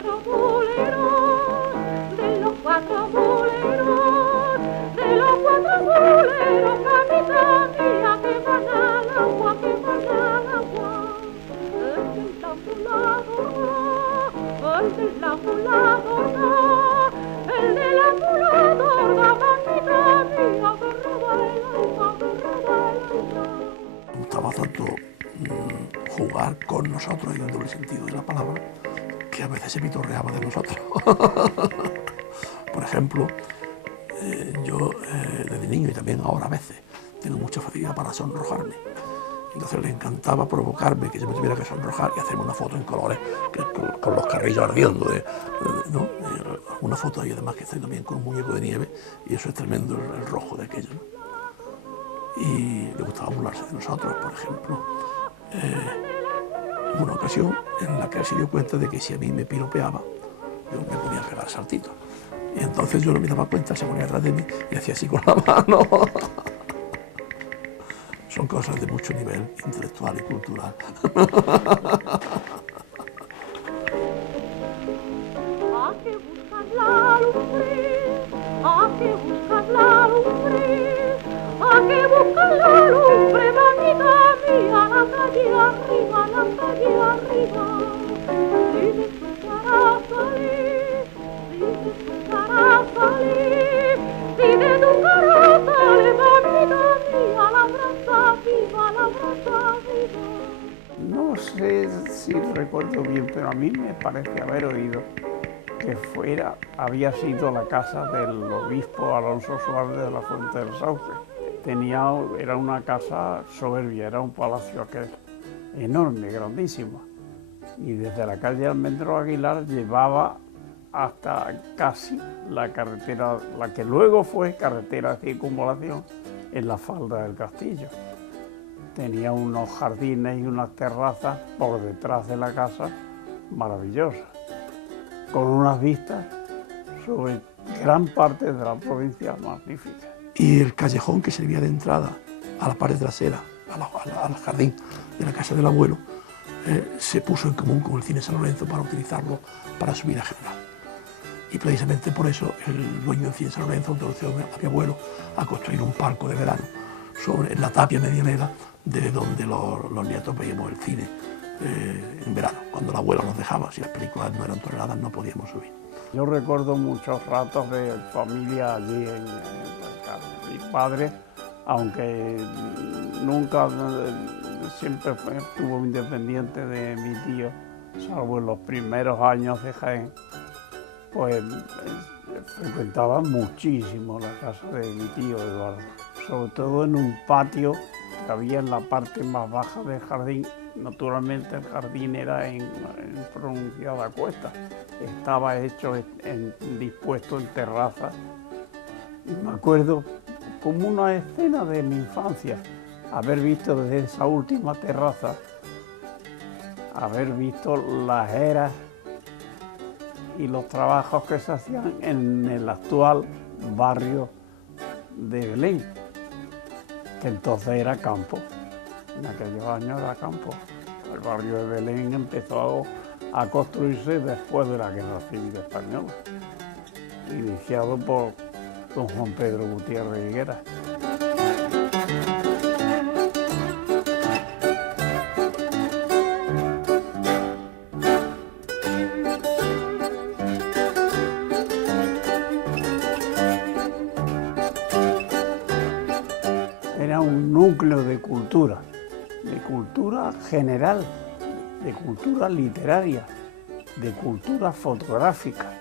cuatro boleros, de los cuatro boleros, de los cuatro boleros, camita mía, que van al agua, que van al agua. El del ambulador, el del ambulador, mamita mía, que roba el alma, que roba el alma. Me gustaba tanto jugar con nosotros, en el doble sentido de la palabra, que a veces se pitorreaba de nosotros. Por ejemplo, yo desde niño y también ahora a veces tengo mucha facilidad para sonrojarme. Entonces le encantaba provocarme, que yo me tuviera que sonrojar y hacerme una foto en colores, con los carrillos ardiendo, ¿no? Una foto ahí además que estoy también con un muñeco de nieve, y eso es tremendo, el rojo de aquello, ¿no? Y le gustaba burlarse de nosotros, por ejemplo. Hubo una ocasión en la que él se dio cuenta de que si a mí me piropeaba, yo me podía pegar saltitos. Y entonces yo no me daba cuenta, se ponía atrás de mí y hacía así con la mano. Son cosas de mucho nivel intelectual y cultural. ¿A qué buscas la lumbre? ¿A qué buscas la lumbre? ¿A qué buscas la lumbre, mamita mía? La calle arriba, la calle arriba. Si de tu cara salir, si de tu cara salir, si de tu cara sale, mamita mía, la brasa viva, la brasa viva. No sé si recuerdo bien, pero a mí me parece haber oído que había sido la casa del obispo Alonso Suárez de la Fuente del Sauce. Era una casa soberbia, era un palacio aquel enorme, grandísimo. Y desde la calle Almendro Aguilar llevaba hasta casi la carretera, la que luego fue carretera de circunvalación en la falda del castillo. Tenía unos jardines y unas terrazas por detrás de la casa maravillosas, con unas vistas sobre gran parte de la provincia magnífica. Y el callejón que servía de entrada a la pared trasera, al jardín de la casa del abuelo, se puso en común con el Cine San Lorenzo para utilizarlo para su vida general. Y precisamente por eso el dueño del Cine San Lorenzo introdujo a mi abuelo a construir un palco de verano en la tapia medianera, desde donde los nietos veíamos el cine en verano. Cuando el abuelo nos dejaba, si las películas no eran toleradas, no podíamos subir. Yo recuerdo muchos ratos de familia allí en mi padre, aunque nunca, siempre estuvo independiente de mi tío, salvo en los primeros años de Jaén, pues frecuentaba muchísimo la casa de mi tío Eduardo, sobre todo en un patio que había en la parte más baja del jardín. Naturalmente el jardín era en pronunciada cuesta, estaba hecho dispuesto en terrazas. Y me acuerdo como una escena de mi infancia, haber visto desde esa última terraza, haber visto las eras y los trabajos que se hacían en el actual barrio de Belén, que entonces era campo. En aquellos años era campo. El barrio de Belén empezó a construirse después de la Guerra Civil Española, iniciado por don Juan Pedro Gutiérrez Higuera. Era un núcleo de cultura general, de cultura literaria, de cultura fotográfica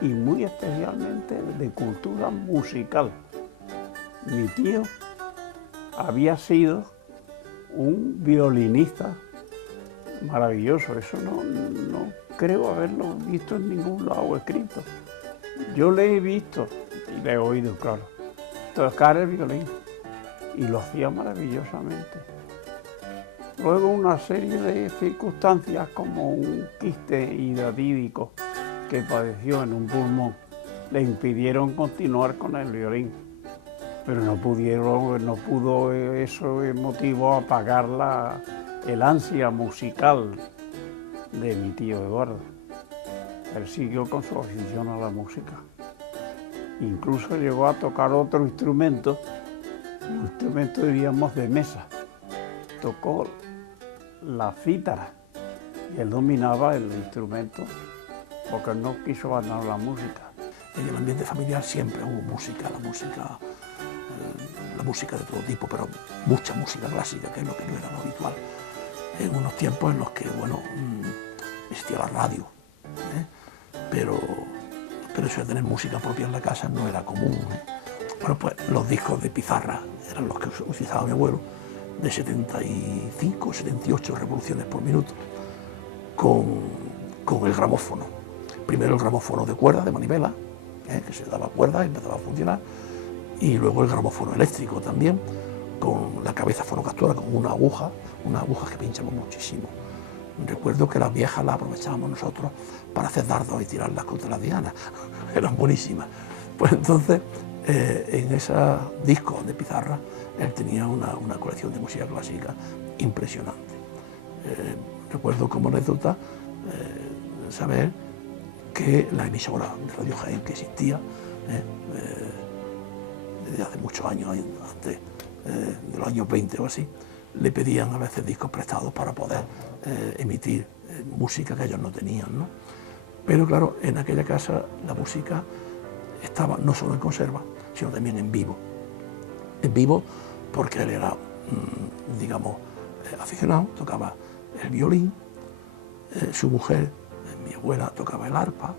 y muy especialmente de cultura musical. Mi tío había sido un violinista maravilloso, eso no creo haberlo visto en ningún lado escrito. Yo le he visto y le he oído, claro, tocar el violín y lo hacía maravillosamente. Luego una serie de circunstancias como un quiste hidratídico que padeció en un pulmón le impidieron continuar con el violín, pero no pudo eso motivo apagar el ansia musical de mi tío Eduardo. él siguió con su afición a la música. Incluso llegó a tocar otro instrumento, un instrumento diríamos de mesa. Tocó la cítara y él dominaba el instrumento porque no quiso abandonar la música. En el ambiente familiar siempre hubo música, la música de todo tipo, pero mucha música clásica, que es lo que no era lo habitual. En unos tiempos en los que, bueno, existía la radio, pero eso de tener música propia en la casa no era común. Bueno, pues los discos de pizarra eran los que utilizaba mi abuelo, de 75 o 78 revoluciones por minuto, con el gramófono. Primero el gramófono de cuerda, de manivela, que se daba cuerda y empezaba a funcionar, y luego el gramófono eléctrico también, con la cabeza fonocaptura, con una aguja que pinchamos muchísimo. Recuerdo que las viejas las aprovechábamos nosotros para hacer dardos y tirarlas contra las dianas, eran buenísimas. Pues entonces, en esos discos de pizarra, él tenía una colección de música clásica impresionante. Recuerdo como anécdota saber que la emisora de Radio Jaén que existía desde hace muchos años, antes de los años 20 o así, le pedían a veces discos prestados para poder emitir música que ellos no tenían, ¿no? Pero claro, en aquella casa la música estaba no solo en conserva, sino también en vivo. En vivo porque él era, digamos, aficionado, tocaba el violín, su mujer, mi abuela, tocaba el arpa,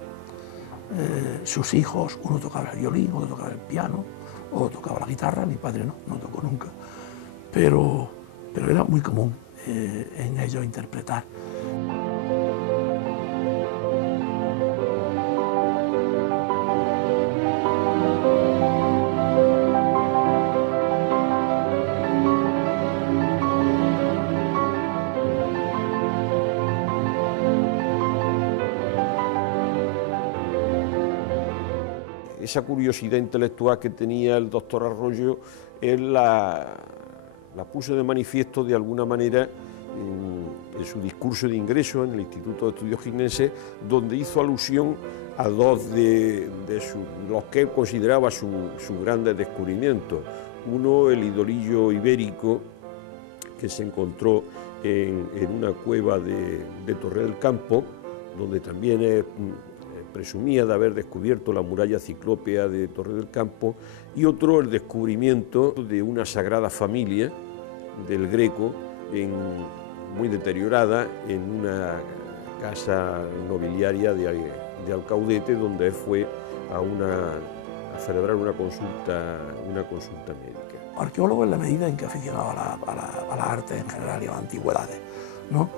sus hijos, uno tocaba el violín, otro tocaba el piano, otro tocaba la guitarra, mi padre no tocó nunca, pero era muy común en ellos interpretar. Esa curiosidad intelectual que tenía el doctor Arroyo, él la puso de manifiesto de alguna manera en su discurso de ingreso en el Instituto de Estudios Jiennenses, donde hizo alusión a dos de los que él consideraba sus grandes descubrimientos. Uno, el idolillo ibérico, que se encontró en una cueva de Torre del Campo, donde también presumía de haber descubierto la muralla ciclópea de Torre del Campo, y otro, el descubrimiento de una sagrada familia del Greco, muy deteriorada, en una casa nobiliaria de Alcaudete, donde él fue a celebrar una consulta médica. Arqueólogo en la medida en que aficionaba a la arte en general y a las antigüedades, ¿no?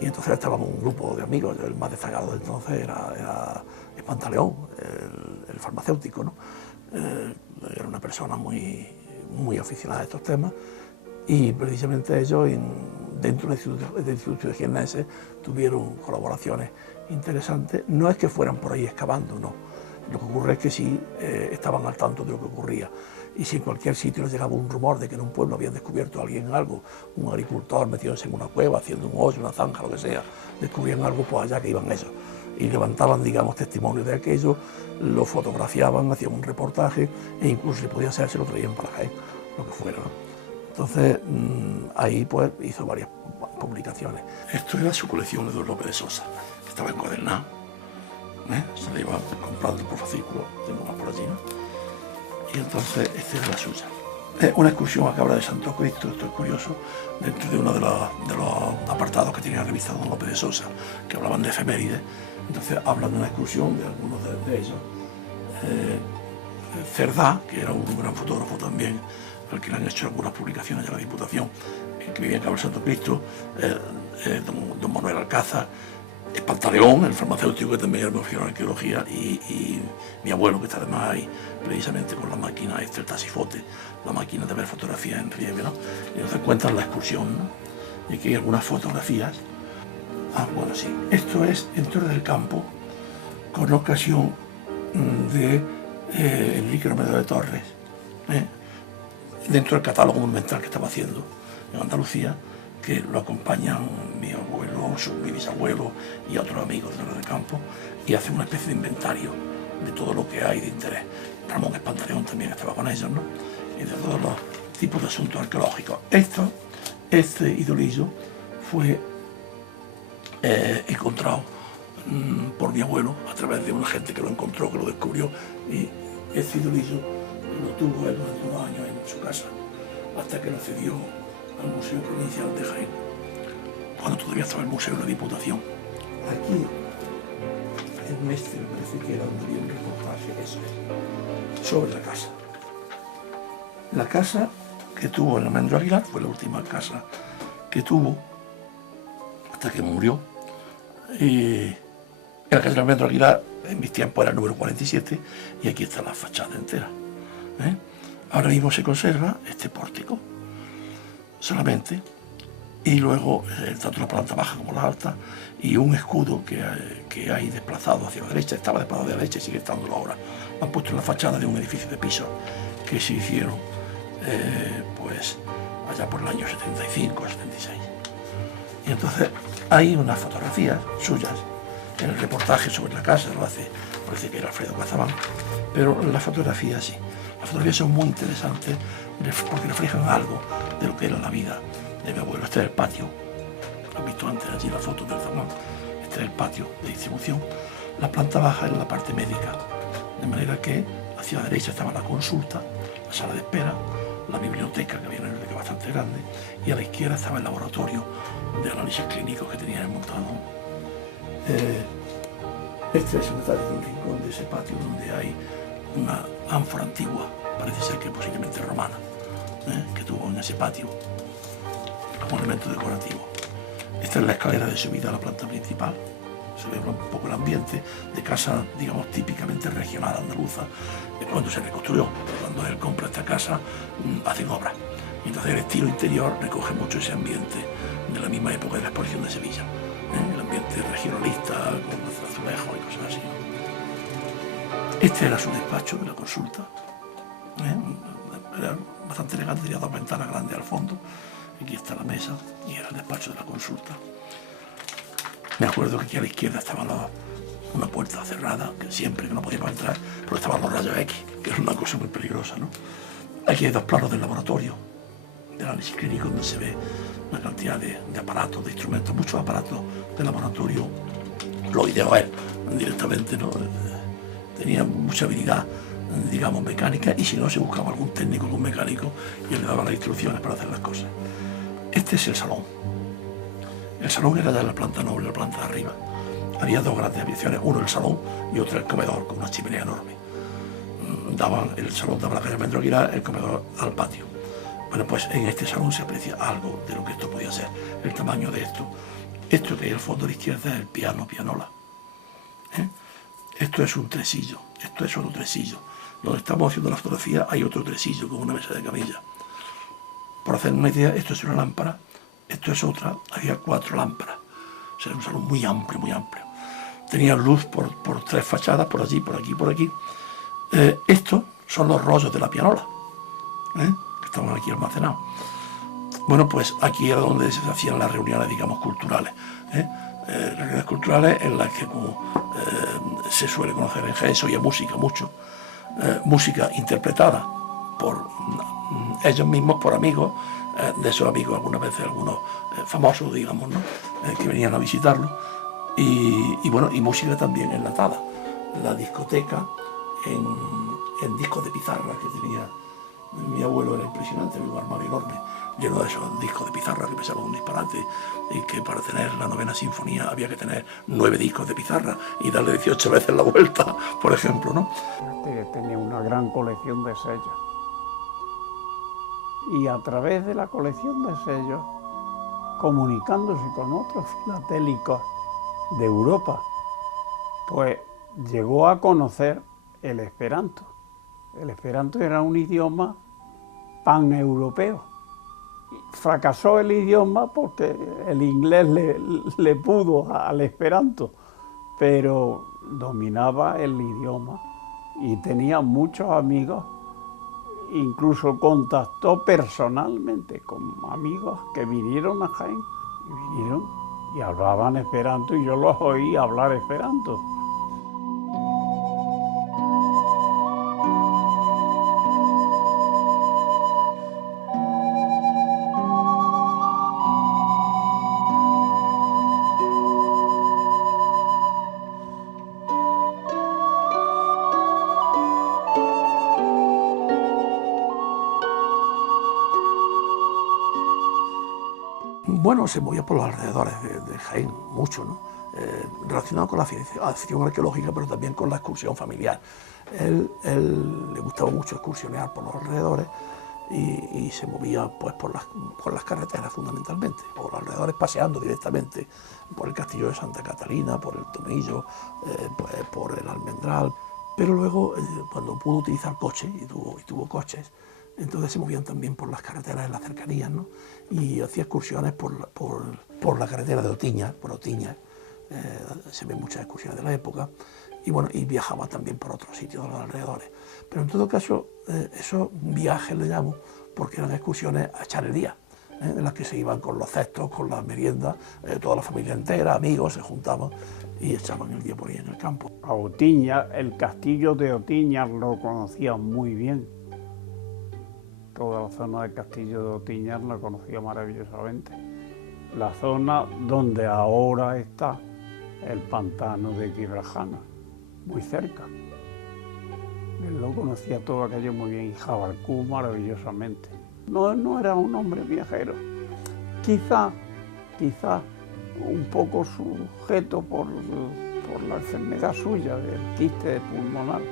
Y entonces estábamos un grupo de amigos, el más destacado de entonces era Pantaleón, el farmacéutico, ¿no? Era una persona muy aficionada a estos temas, y precisamente ellos dentro del Instituto de Jiennenses tuvieron colaboraciones interesantes. No es que fueran por ahí excavando, no. Lo que ocurre es que sí estaban al tanto de lo que ocurría. Y si en cualquier sitio les llegaba un rumor de que en un pueblo habían descubierto a alguien algo, un agricultor metiéndose en una cueva, haciendo un hoyo, una zanja, lo que sea, descubrían algo, pues allá que iban ellos. Y levantaban, digamos, testimonios de aquello, lo fotografiaban, hacían un reportaje, e incluso si podía ser, se lo traían para Jaén, lo que fuera, ¿no? Entonces, ahí pues hizo varias publicaciones. Esto era su colección de Don López de Sosa, que estaba encuadernada, se la iba comprando por fascículo, tengo más por allí, ¿no? Y entonces esta era la suya. Una excursión a Cabra de Santo Cristo, esto es curioso, dentro de uno de los apartados que tenía la revista Don López de Sosa, que hablaban de efemérides. Entonces hablan de una excursión de algunos de ellos. Cerdá, que era un gran fotógrafo también, al que le han hecho algunas publicaciones de la Diputación, que vivía en Cabra de Santo Cristo, don Manuel Alcázar, Pantaleón, el farmacéutico, que también era muy aficionado a la arqueología, y mi abuelo, que está además ahí precisamente con la máquina, el Tasifote, la máquina de ver fotografías en relieve, ¿no? Y entonces cuentan la excursión, ¿no? Y aquí hay algunas fotografías. Bueno, sí, esto es en Torre del Campo, con ocasión de Enrique Romero de Torres, dentro del catálogo monumental que estaba haciendo en Andalucía, que lo acompañan mi abuelo, mi bisabuelo y a otros amigos de la de campo, y hacen una especie de inventario de todo lo que hay de interés. Ramón Espantaleón también estaba con ellos, ¿no? Y de todos los tipos de asuntos arqueológicos. Este idolillo fue encontrado por mi abuelo a través de una gente que lo encontró, que lo descubrió, y este idolillo lo tuvo él durante unos años en su casa, hasta que lo cedió al Museo Provincial de Jaén, cuando todavía estaba el Museo de la Diputación. Aquí, en este, me parece que era donde había un reportaje, eso es, sobre la casa. La casa que tuvo el Almendro Aguilar fue la última casa que tuvo hasta que murió. Y la casa del Almendro Aguilar en mis tiempos era el número 47 y aquí está la fachada entera. Ahora mismo se conserva este pórtico solamente, y luego tanto la planta baja como la alta, y un escudo que hay desplazado hacia la derecha, estaba desplazado hacia la derecha y sigue estándolo ahora. Lo han puesto en la fachada de un edificio de pisos que se hicieron pues allá por el año 75 o 76. Y entonces hay unas fotografías suyas en el reportaje sobre la casa, lo hace, parece que era Alfredo Cazabán, pero las fotografías sí. Las fotografías son muy interesantes porque reflejan algo de lo que era la vida de mi abuelo. Este es el patio, lo he visto antes allí la foto del zamán. Este es el patio de distribución. La planta baja era la parte médica, de manera que hacia la derecha estaba la consulta, la sala de espera, la biblioteca, que había una biblioteca bastante grande, y a la izquierda estaba el laboratorio de análisis clínicos que tenía montado. Este es un detalle de un rincón de ese patio donde hay una ánfora antigua, parece ser que posiblemente romana, que tuvo en ese patio como elemento decorativo. Esta es la escalera de subida a la planta principal. Se ve un poco el ambiente de casa, digamos, típicamente regional andaluza, cuando se reconstruyó. Cuando él compra esta casa, hacen obras. Y entonces el estilo interior recoge mucho ese ambiente de la misma época de la exposición de Sevilla. El ambiente regionalista, con azulejos y cosas así. Este era su despacho de la consulta. Era bastante elegante, tenía dos ventanas grandes al fondo. Aquí está la mesa y era el despacho de la consulta. Me acuerdo que aquí a la izquierda estaba una puerta cerrada, que siempre que no podíamos entrar, porque estaban los rayos X, que es una cosa muy peligrosa, ¿no? Aquí hay dos planos del laboratorio, del análisis clínico, donde se ve una cantidad de aparatos, de instrumentos, muchos aparatos del laboratorio. Lo ideó él directamente, ¿no? Tenía mucha habilidad, digamos, mecánica, y si no, se buscaba algún técnico, algún mecánico, y él le daba las instrucciones para hacer las cosas. Este es el salón. El salón era ya la planta noble, la planta de arriba. Había dos grandes habitaciones, uno el salón y otro el comedor, con una chimenea enorme. El salón daba la calle Almendro Aguilar, el comedor al patio. Bueno, pues en este salón se aprecia algo de lo que esto podía ser, el tamaño de esto. Esto que hay al fondo a la izquierda es el pianola. Esto es un tresillo, esto es otro tresillo. Donde estamos haciendo la fotografía hay otro tresillo con una mesa de camilla. Por hacer una idea, esto es una lámpara, esto es otra, había 4 lámparas. O sea, era un salón muy amplio, muy amplio. Tenía luz por 3 fachadas, por allí, por aquí, por aquí. Estos son los rollos de la pianola, que estaban aquí almacenados. Bueno, pues aquí era donde se hacían las reuniones, digamos, culturales. Reuniones culturales en las que, como se suele conocer en Jaén, se oía música mucho. Música interpretada por ellos mismos, por amigos, de esos amigos, algunas veces algunos famosos, digamos, ¿no? Que venían a visitarlo, y bueno, y música también enlatada. La discoteca en discos de pizarra que tenía mi abuelo era impresionante, un armario enorme, lleno de esos discos de pizarra que pesaban un disparate, y que para tener la 9ª sinfonía había que tener 9 discos de pizarra y darle 18 veces la vuelta, por ejemplo, ¿no? Tenía una gran colección de sellos. Y a través de la colección de sellos, comunicándose con otros filatélicos de Europa, pues llegó a conocer el esperanto. El esperanto era un idioma paneuropeo. Fracasó el idioma porque el inglés le pudo al esperanto, pero dominaba el idioma y tenía muchos amigos. Incluso contactó personalmente con amigos que vinieron a Jaén y vinieron y hablaban esperanto y yo los oí hablar esperanto. Bueno, se movía por los alrededores de Jaén, mucho, ¿no? Relacionado con la afición arqueológica, pero también con la excursión familiar. Él le gustaba mucho excursionear por los alrededores y se movía pues, por las carreteras fundamentalmente, por los alrededores, paseando directamente por el castillo de Santa Catalina, por el Tomillo, pues, por el Almendral. Pero luego, cuando pudo utilizar coches, y tuvo coches, entonces se movían también por las carreteras en las cercanías, ¿no? Y hacía excursiones por la carretera de Otiña, por Otiña. Se ven muchas excursiones de la época. Y bueno, y viajaba también por otros sitios de los alrededores. Pero en todo caso, esos viajes le llamo porque eran excursiones a echar el día, en las que se iban con los cestos, con las meriendas, toda la familia entera, amigos, se juntaban y echaban el día por ahí en el campo. A Otiña, el castillo de Otiña lo conocía muy bien. Toda la zona del castillo de Otiña la conocía maravillosamente. La zona donde ahora está el pantano de Quebrajana, muy cerca. Él lo conocía todo aquello muy bien, y Jabalcú maravillosamente. No era un hombre viajero. Quizá un poco sujeto por la enfermedad suya del quiste pulmonar.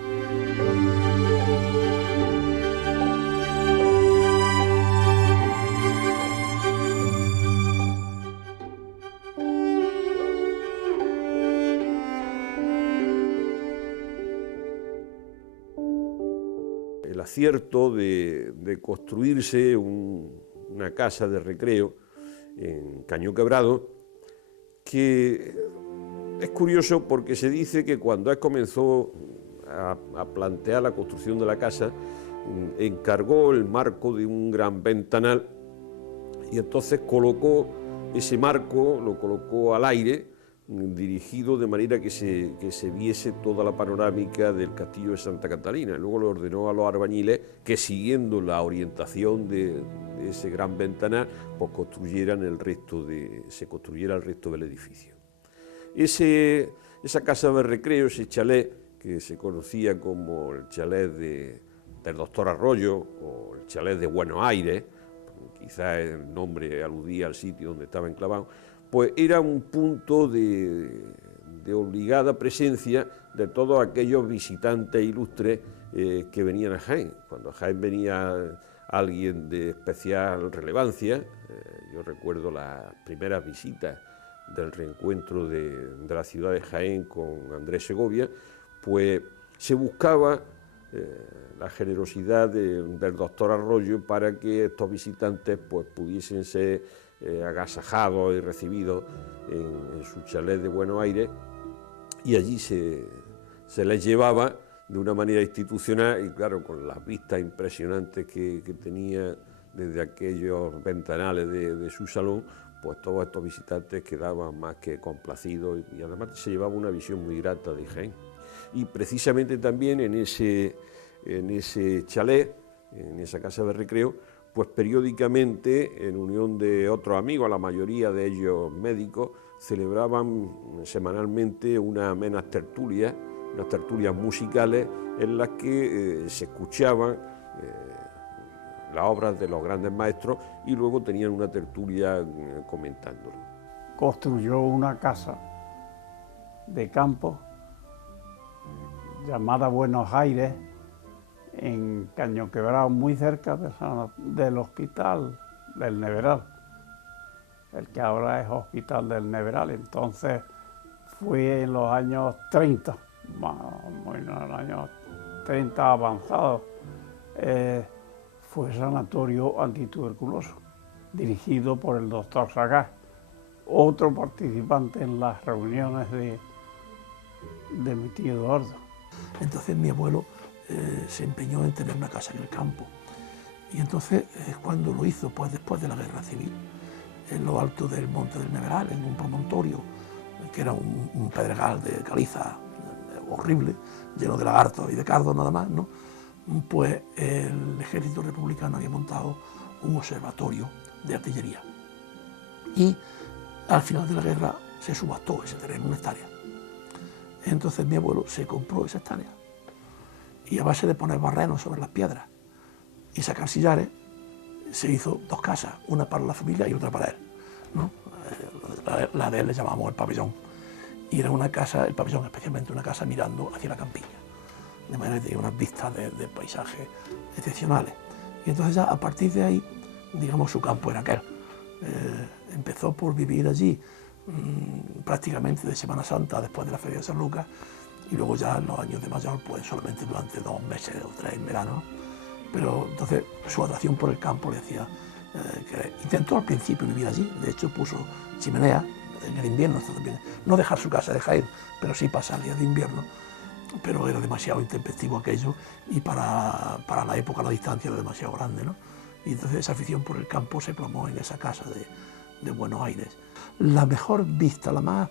El acierto de construirse una casa de recreo en Caño Quebrado, que es curioso porque se dice que cuando él comenzó a plantear la construcción de la casa, encargó el marco de un gran ventanal y entonces colocó ese marco, lo colocó al aire, dirigido de manera que se viese toda la panorámica del castillo de Santa Catalina. Luego le ordenó a los albañiles que, siguiendo la orientación de ese gran ventanal, pues se construyera el resto del edificio. Esa casa de recreo, ese chalet, que se conocía como el chalet del doctor Arroyo o el chalet de Buenos Aires, quizás el nombre aludía al sitio donde estaba enclavado, pues era un punto de obligada presencia de todos aquellos visitantes ilustres que venían a Jaén. Cuando a Jaén venía alguien de especial relevancia, yo recuerdo las primeras visitas del reencuentro de la ciudad de Jaén con Andrés Segovia, pues se buscaba la generosidad del doctor Arroyo para que estos visitantes pues, pudiesen ser agasajados y recibidos en su chalet de Buenos Aires, y allí se les llevaba de una manera institucional y claro, con las vistas impresionantes que tenía desde aquellos ventanales de su salón, pues todos estos visitantes quedaban más que complacidos y además se llevaba una visión muy grata de Jaén. Y precisamente también en ese chalet, en esa casa de recreo, pues periódicamente, en unión de otros amigos, la mayoría de ellos médicos, celebraban semanalmente unas amenas tertulias, unas tertulias musicales en las que se escuchaban las obras de los grandes maestros y luego tenían una tertulia comentándolo. Construyó una casa de campo llamada Buenos Aires, en Caño Quebrado, muy cerca del hospital del Neveral, el que ahora es Hospital del Neveral. Entonces fue en los años 30, en los años 30 avanzados, fue sanatorio antituberculoso, dirigido por el doctor Sagás, otro participante en las reuniones de mi tío Eduardo. Entonces mi abuelo se empeñó en tener una casa en el campo. Y entonces, cuando lo hizo, pues después de la guerra civil, en lo alto del Monte del Neveral, en un promontorio, que era un pedregal de caliza horrible, lleno de lagartos y de cardos nada más, ¿no? Pues el ejército republicano había montado un observatorio de artillería. Y al final de la guerra se subastó ese terreno, una hectárea. Entonces mi abuelo se compró esa hectárea y a base de poner barrenos sobre las piedras y sacar sillares, se hizo 2 casas, una para la familia y otra para él, ¿no? La de él le llamamos el pabellón. Y era una casa, el pabellón especialmente, una casa mirando hacia la campiña, de manera que tenía unas vistas de paisajes excepcionales. Y entonces ya a partir de ahí, digamos, su campo era aquel. Empezó por vivir allí prácticamente de Semana Santa después de la Feria de San Lucas, y luego ya en los años de mayor, pues solamente durante 2 meses o 3 en verano. Pero entonces su atracción por el campo le hacía que intentó al principio vivir allí, de hecho puso chimenea en el invierno, no dejar su casa de Jaén, pero sí pasar días de invierno, pero era demasiado intempestivo aquello y para la época la distancia era demasiado grande, ¿no? Y entonces esa afición por el campo se plasmó en esa casa de Buenos Aires. La mejor vista, la más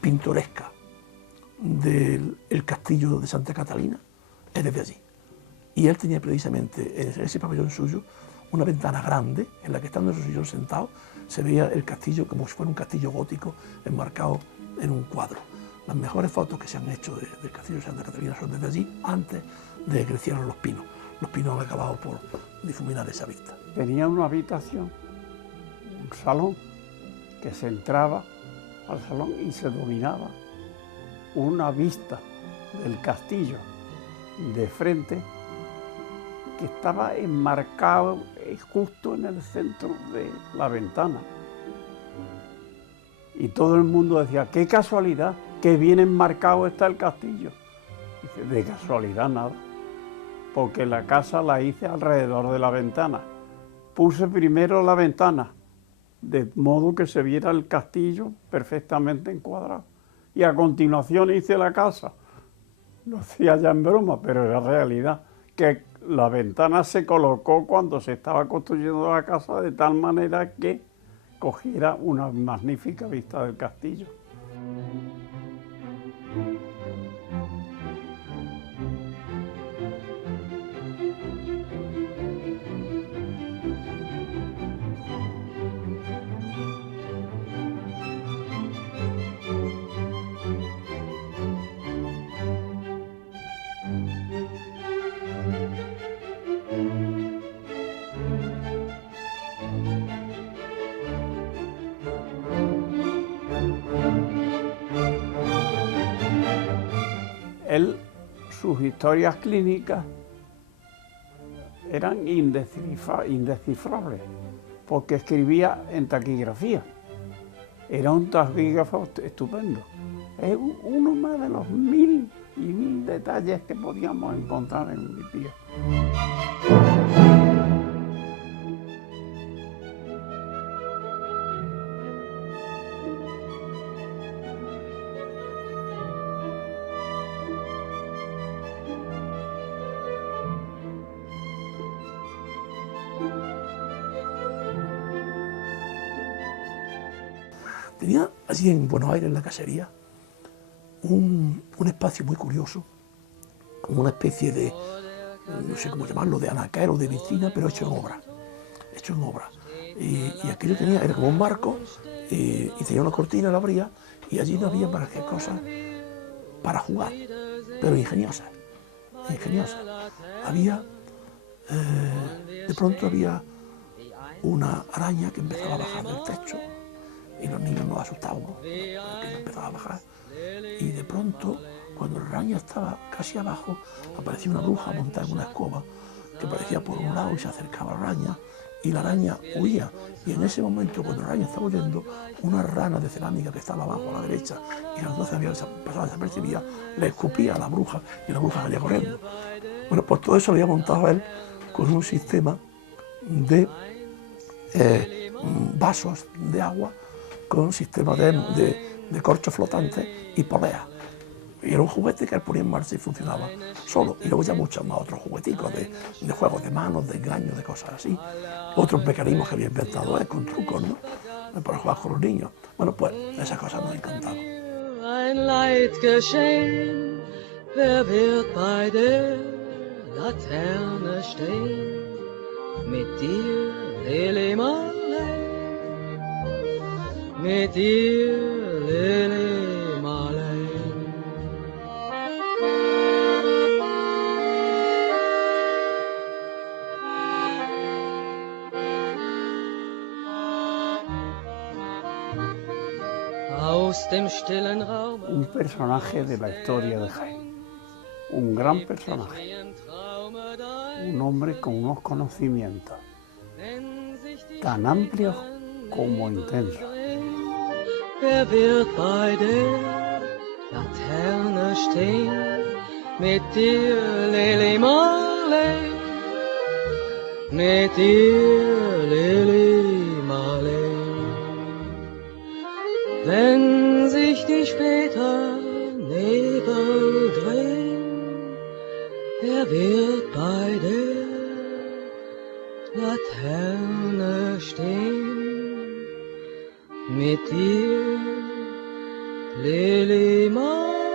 pintoresca del castillo de Santa Catalina es desde allí. Y él tenía precisamente en ese pabellón suyo una ventana grande en la que, estando en su sillón sentado, se veía el castillo como si fuera un castillo gótico enmarcado en un cuadro. Las mejores fotos que se han hecho del castillo de Santa Catalina son desde allí, antes de que crecieran los pinos. Los pinos han acabado por difuminar esa vista. Tenía una habitación, un salón, que se entraba al salón y se dominaba una vista del castillo de frente, que estaba enmarcado justo en el centro de la ventana. Y todo el mundo decía, qué casualidad, qué bien enmarcado está el castillo. Dice, de casualidad nada, porque la casa la hice alrededor de la ventana. Puse primero la ventana, de modo que se viera el castillo perfectamente encuadrado. Y a continuación hice la casa. Lo hacía ya en broma, pero era realidad, que la ventana se colocó cuando se estaba construyendo la casa de tal manera que cogiera una magnífica vista del castillo. Sus historias clínicas eran indescifrables, porque escribía en taquigrafía. Era un taquígrafo estupendo. Es uno más de los 1000 y 1000 detalles que podíamos encontrar en mi tío. Tenía allí en Buenos Aires, en la casería, un espacio muy curioso, como una especie de, no sé cómo llamarlo, de anaquel o de vitrina, pero hecho en obra. Y aquello era como un marco, y tenía una cortina, la abría, y allí no había más que cosas para jugar, pero ingeniosas. De pronto había una araña que empezaba a bajar del techo, y los niños nos asustábamos, porque empezaba a bajar, y de pronto, cuando la araña estaba casi abajo, aparecía una bruja montada en una escoba, que parecía por un lado y se acercaba a la araña, y la araña huía, y en ese momento, cuando la araña estaba huyendo, una rana de cerámica que estaba abajo a la derecha, y las 12 había pasado desapercibida, le escupía a la bruja, y la bruja salía corriendo. Bueno, pues todo eso lo había montado él con un sistema de vasos de agua, con un sistema de corchos flotantes y poleas. Y era un juguete que él ponía en marcha y funcionaba solo. Y luego ya muchos más otros jugueticos de juegos de manos, de engaños, de cosas así. Otros mecanismos que había inventado él con trucos, ¿no? para jugar con los niños. Bueno, pues esas cosas nos encantaban. Ein Leid geschehen, wer wird bei der Laterne stehen? Mit dir, Lili Marleen, mit dir, Lili Marleen. Aus dem stillen Raum Un personaje de la historia de Jaén, un gran personaje, un hombre con unos conocimientos tan amplios como intensos. Wer wird bei der Laterne stehen? Mit dir, Lili Marleen, mit dir, Lili Marleen. Wenn sich die später Nebel drehen, wer wird bei der Laterne stehen? Mit dir, Lili Marleen.